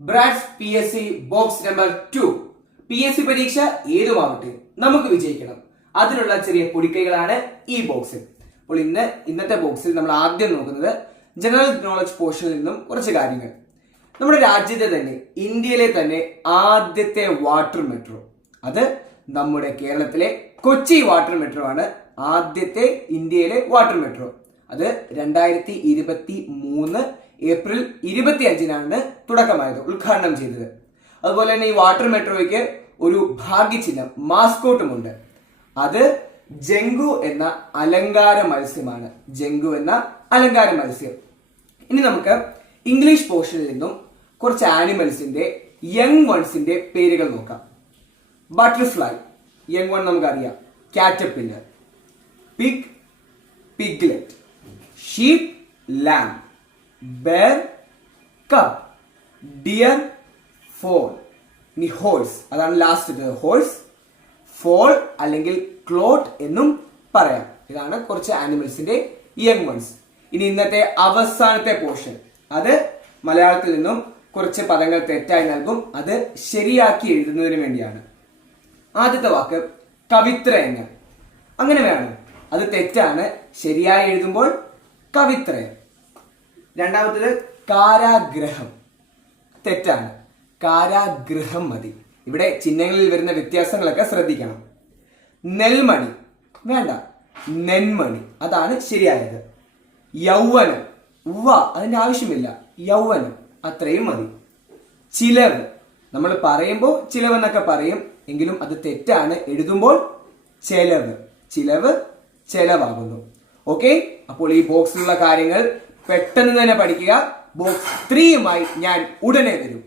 ബ്രാഡ്സ് PSC box number 2. PSC പരീക്ഷ ഏതുമാവട്ടെ നമുക്ക് വിജയിക്കണം. അതിനുള്ള ചെറിയ പൊടിക്കൈകളാണ് ഈ ബോക്സിൽ. അപ്പോൾ ഇന്നത്തെ ബോക്സിൽ നമ്മൾ ആദ്യം നോക്കുന്നത് ജനറൽ നോളജ് പോർഷനിൽ നിന്നും കുറച്ച് കാര്യങ്ങൾ. നമ്മുടെ രാജ്യത്തെ തന്നെ, ഇന്ത്യയിലെ തന്നെ ആദ്യത്തെ വാട്ടർ മെട്രോ, അത് നമ്മുടെ കേരളത്തിലെ കൊച്ചി വാട്ടർ മെട്രോ ആണ്. ആദ്യത്തെ ഇന്ത്യയിലെ വാട്ടർ മെട്രോ അത് 2023 ഏപ്രിൽ 25-നാണ് തുടക്കമായത്, ഉദ്ഘാടനം ചെയ്തത്. അതുപോലെ തന്നെ ഈ വാട്ടർ മെട്രോയ്ക്ക് ഒരു ഭാഗ്യചിഹ്നം, മാസ്കോട്ടുമുണ്ട്. അത് ജംഗു എന്ന അലങ്കാര മത്സ്യമാണ്. ജംഗു എന്ന അലങ്കാര മത്സ്യം. ഇനി നമുക്ക് ഇംഗ്ലീഷ് പോർഷനിൽ നിന്നും കുറച്ച് ആനിമൽസിന്റെ യങ് വൺസിന്റെ പേരുകൾ നോക്കാം. ബട്ടർഫ്ലൈ, യങ് വൺ നമുക്കറിയാം. Caterpillar, pig, piglet, sheep, lamb, bear, cub, deer, foal. ഇനി ഹോഴ്സ്, അതാണ് ലാസ്റ്റ്. ഹോഴ്സ്, ഫോൾ അല്ലെങ്കിൽ ക്ലോട്ട് എന്നും പറയാം. ഇതാണ് കുറച്ച് ആനിമൽസിന്റെ യങ് വൺസ്. ഇനി ഇന്നത്തെ അവസാനത്തെ പോർഷൻ, അത് മലയാളത്തിൽ നിന്നും കുറച്ച് പദങ്ങൾ തെറ്റായി നൽകും. അത് ശരിയാക്കി എഴുതുന്നതിന് വേണ്ടിയാണ്. ആദ്യത്തെ വാക്ക് കവിത്രയങ്ങൾ. അങ്ങനെ വേണം, അത് തെറ്റാണ്. ശരിയായി എഴുതുമ്പോൾ കവിത്രയം. രണ്ടാമത്തേത് കാരാഗ്രഹം, തെറ്റാണ്. കാരാഗ്രഹം മതി. ഇവിടെ ചിഹ്നങ്ങളിൽ വരുന്ന വ്യത്യാസങ്ങളൊക്കെ ശ്രദ്ധിക്കണം. നെൽമണി വേണ്ട, നെന്മണി, അതാണ് ശരിയായത്. യൗവനം, അതിന്റെ ആവശ്യമില്ല. യൗവനം അത്രയും മതി. ചിലവ്, നമ്മൾ പറയുമ്പോൾ ചിലവെന്നൊക്കെ പറയും, എങ്കിലും അത് തെറ്റാണ്. എഴുതുമ്പോൾ ചെലവ്. ചിലവ് ചെലവാകുന്നു. ഓക്കെ, അപ്പോൾ ഈ ബോക്സിലുള്ള കാര്യങ്ങൾ പെട്ടെന്ന് തന്നെ പഠിക്കുക. ബോക്സ് 3യുമായി ഞാൻ ഉടനെ വരും.